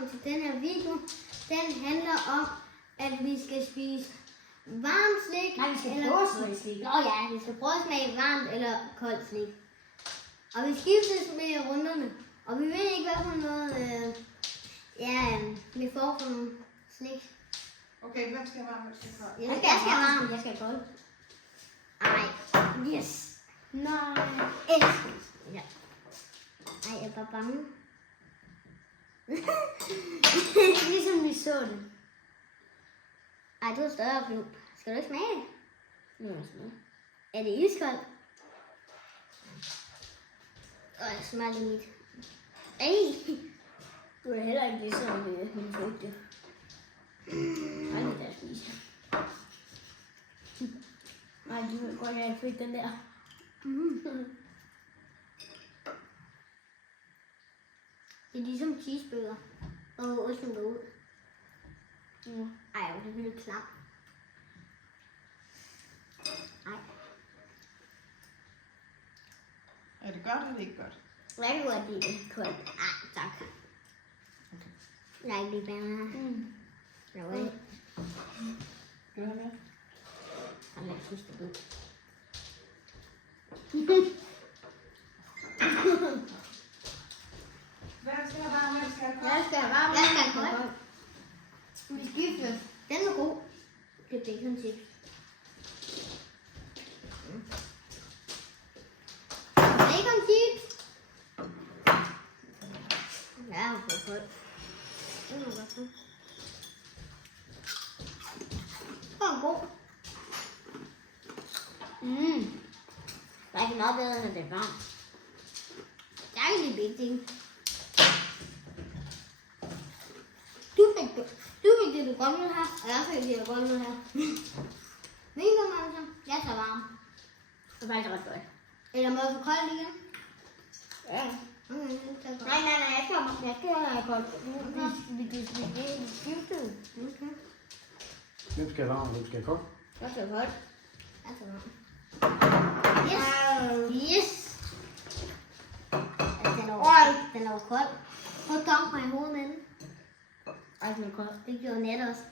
velkommen til den her video. Den handler om, at vi skal spise varmt slik. Nej, vi skal prøve at smage slik. Nå ja, vi skal prøve at smage varmt eller koldt slik. Og vi skiftes med runderne. Og vi ved ikke, hvad for noget vi får for nogle slik. Okay, hvem skal have varm, hvem skal have kold? Jeg skal have varmt. Jeg skal have kold. Ej, yes. Nej. Elsker. Ja. Ej, jeg er bare bange. Ligesom vi så det. Ej, du er større klub. Skal du ikke smage det? Nu er jeg smag. Er det iskoldt? Jeg smager det lidt. Ej! Du er heller ikke ligesom min frygte. Nej, det er der spise. Nej, du ved godt, at jeg fik den der. Det er ligesom cheeseburger. Og osten går ud. Mm. Ej, det er lidt klam. Ej. Er det godt, eller er det ikke godt? Jeg kan godt lide det koldt. Ej, tak. Okay. Jeg er ikke lige baner her. Okay. Skal du have med? Jeg er synes, det er godt. Hvem skal have varm, hvem skal have kold? Jeg skal have varm. Jeg skal have kold. Vi skifter. Den er god. Det er bacon chips. Bacon chips. Ja, jeg har fået kold. Det er godt så. Den er god. Der er ikke meget bedre, end det er varmt. Jeg kan lide begge ting. Du fik det godt med her, og jeg fik det godt med her. Min kommer altså. Jeg tager varm. Det er faktisk ret godt. Eller må jeg få koldt igen? Ja. Okay, jeg tager koldt. Nej, jeg skal have koldt. Vi skiftede. Okay. Hvem skal have varm, og hvem skal have kold? Jeg skal have koldt. Jeg tager varm. Yes! Yes! Den er jo kold. Prøv at dunk mig i hovedet med den. Ej, den er koldt. Det gjorde net også.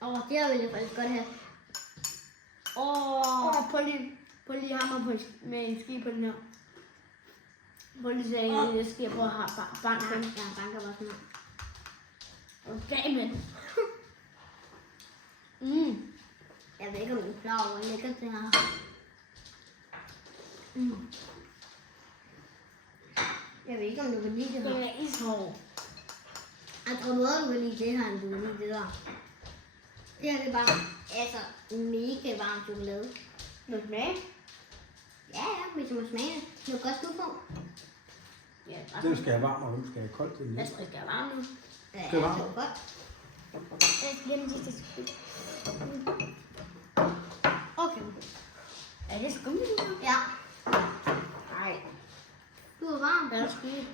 Au! Det her vil jeg faktisk godt have. Prøv lige hammer med en ski på den her. Prøv lige så jeg skal prøve at have bank på den. Jeg banker bare sådan her. Okay, men. Jeg ved ikke, om du er klar over, hvor lækkert det her. Jeg ved ikke, om du vil lide det her. Den er ishård. Jeg tror både, du vil lide det her, end du vil lide det der. Det her det er bare altså mega varm chokolade. Vil du smage? Ja, hvis du må smage det. Det er godt du på. Ja, Hvem skal have varm, og hvem skal have kold til den? jeg skal have varm nu. Ja, Det er varmt. det er godt. Jeg skal lige den sidste spil. Okay. Er det skummet? Ja, Nej. du er varm. Lad os skyde.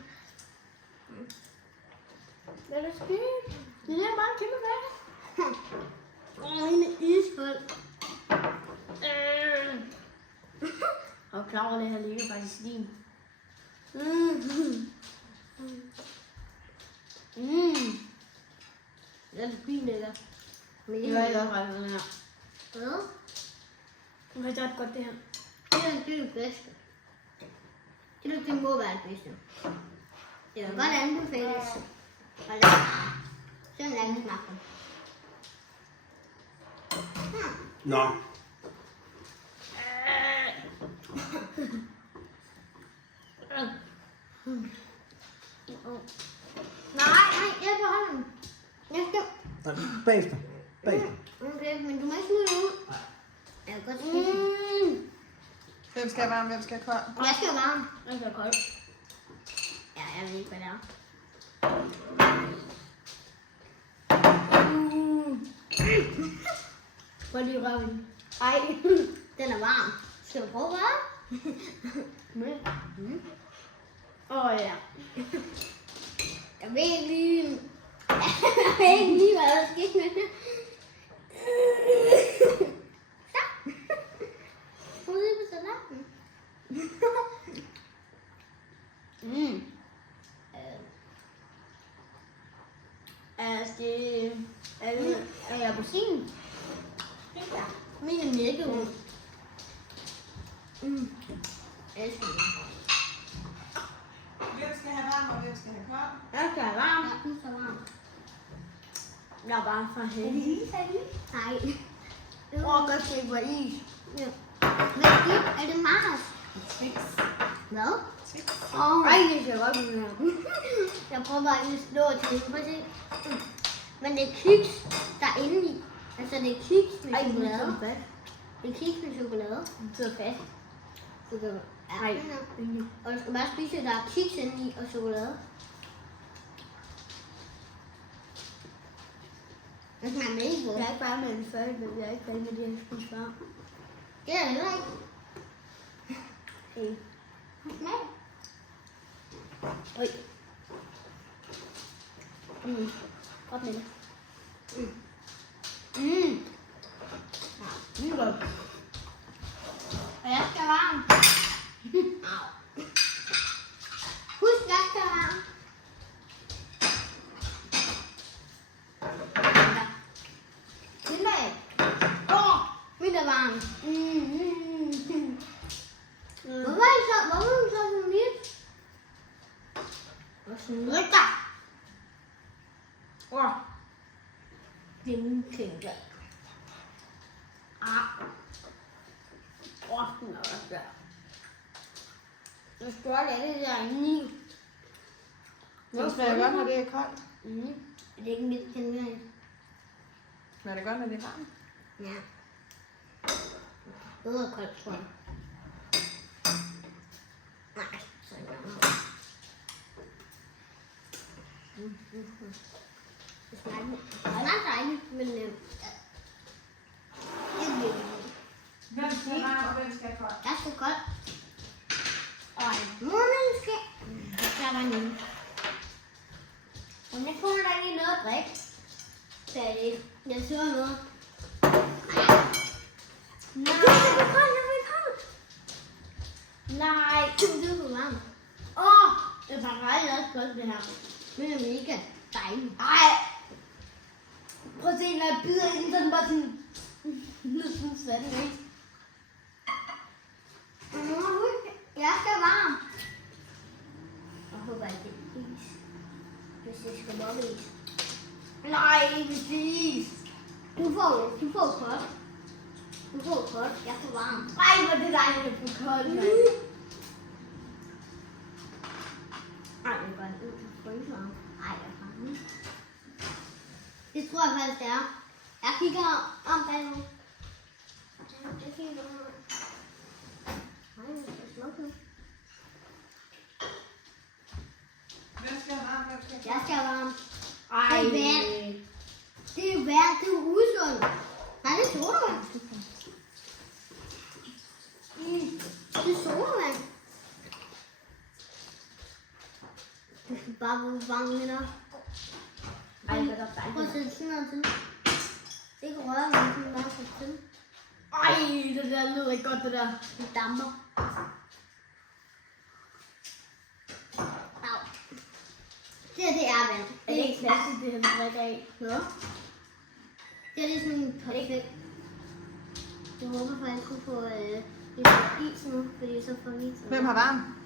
Lad os skyde. Det er bare en kæmpe vand. Hende er iskold. Og klar over det her ligger faktisk i din. Det er fint, det der. Men Det er ikke også den her. Hvad? Det er ret godt, det her. Det er det bedste. Det må være det bedste. Det var godt anbefales. Hold da. Sådan en anden smag. Nå, Nej, jeg beholder den. Jeg skal... bagefter. Bagefter. Okay, men du må ikke smide det ud. Jeg kan godt spise den. Hvem skal have varm, hvem skal have kold? Jeg skal varm. Jeg skal koldt. Ja, jeg ved ikke, hvad det er. Prøv lige at røre ved den. Ej, den er varm. Skal du prøve hvad? Ja. Jeg ved ikke lige... Jeg ved ikke lige, hvad der skete med det. Så. Prøv lige på salaten. Er jeg på sin? Ja. Min er mælkeøl. Jeg elsker det. Hvem skal have varm, og hvem skal have kold? Jeg skal have varm. Ja, den er så varm. Jeg er bare for Er det heldig. is, er det is? Nej. Godt se på is. Ja. Hvad er det? Er det Mars? Twix. Hvad? Twix. Ej, det ser godt ud her. Jeg prøver bare lige at slå til. Prøv at se. Men det er kiks, der er inde i. Altså det er kiks med Ej, det er chokolade. så fast. Det er kiks med chokolade. Det sidder fast. Du kan... Ja, Ej. den er. Og du skal bare spise, der er kiks inde i og chokolade. Det smager mega godt. Jeg er ikke bare med en færdig, men jeg er ikke færdig med det, jeg spiser bare. Det er det heller ikke. Hey. Nej. Oj. Godt med det. Det er godt. Og jeg skal varm. Au. Husk, jeg skal varm. Min dag. Min er varm. Hvorfor er du så for lidt? Og snytter. Det er min ting der. Den er også der. Jeg skal også lade det der inde i. Det smager godt, når det er koldt. Det er ikke mit kendskab. Smager det godt, når det er varmt? Ja. Bedre koldt, tror jeg. Nej, så er det varmt. Det smager dejligt, men det er virkelig. Hvem skal have varm, og hvem skal have kold? Jeg skal koldt. Og munden skal. Der var nu. Og jeg får der lige noget at drikke. Færdig. Jeg søger noget. Nej. Jeg vil koldt. Nej, det er for varmt. Det er faktisk også godt det her. Det er mega dejligt. Ej! Prøv at se, når jeg bider i den, så er den bare sådan... sådan sat, ikke? Men nu må huske, jeg skal varm. Jeg håber ikke, det er is. Hvis jeg skal lokke is. Nej, hvis det er is. Du får koldt. Du får koldt. Jeg får varm. Ej, hvor er det dejligt at få koldt, mand. Ej, det er godt ud til fryseren. Ej, jeg er varm. Det tror jeg faktisk, det er. Jeg kigger om bagved. Jeg kigger om. Nej, jeg skal slukke nu. Hvem skal have varm, hvem skal have Jeg skal have varm. Ej. Det er vand. Det er vand. Det er usundt. Nej, det er sodavand. Det er sodavand. Du skal bare bruge varme med dig. Ej, hvor er det Prøv at dejligt. sætte sådan noget til. Ikke røre, men sådan bare sætte til. Ej, det der lyder ikke godt, det der. Det damper. Au. Det her, det er vand. Er det ikke klassisk, det han drikker af? Ja. Det er lige sådan perfekt. Jeg håber faktisk, at jeg kunne få lidt is nu, fordi så får vi Hvem har varm?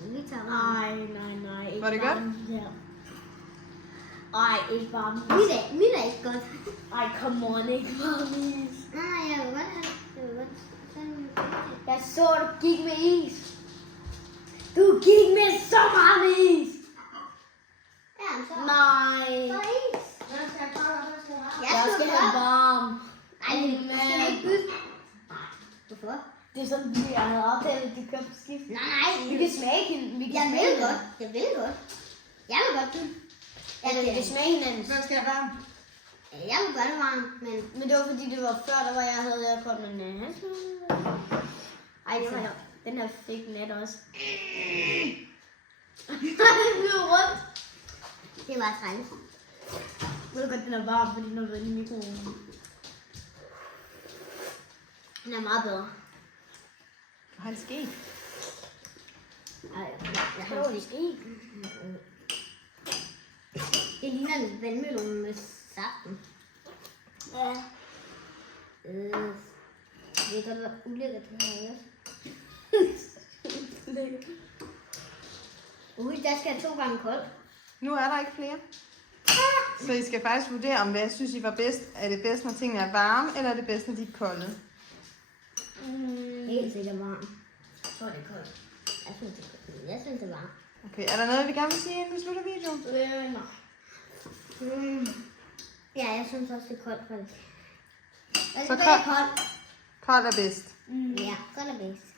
Vi tager varm. Nej. Ikke Var det godt? varmt her. Ej, ikke varmt. Mit er ikke godt. Ej, come on, ikke varmt is. Nej, jeg vil godt have det. Jeg vil godt sådan. Jeg så, du gik med is. Du gik med så meget is. Ja, så. Nej. Så er is. Hvem skal have kold, og hvem skal have varm? Jeg Jeg skal have varm. Nej, det skal ikke bytte. Hvorfor? Det er sådan, at jeg havde aftalt, at de købte skift. Nej. Vi kan smage hende. Vi kan Jeg smage vil hende. godt. Jeg vil godt. Jeg vil godt bytte. Ja, vi kan smage hinanden. Hvem skal have varm? Jeg vil godt varm, men Men det var fordi, det var før, der var jeg havde lavet på, men ej, det var her. Den her fik net også. Den blev rundt. det var træls. Ved du godt, den er varm, fordi den har været i mikroovnen. Den er meget bedre. Har han ske? Ej, jeg har det ikke. Det ligner en vandmelon med saften. Ja. Det kan være ulækkert det her, også. Der skal 2 gange koldt. Nu er der ikke flere. Så I skal faktisk vurdere, om hvad synes I var bedst. Er det bedst, når tingene er varme, eller er det bedst, når de er kolde? Helt sikkert varmt. Jeg tror, det er koldt. Jeg synes, det er koldt. Jeg synes, det er varmt. Okay, er der noget, vi gerne vil sige, inden vi slutter videoen? Nej. Ja, jeg synes også, det er koldt. Så Så koldt. Kold er bedst. Ja, koldt er bedst.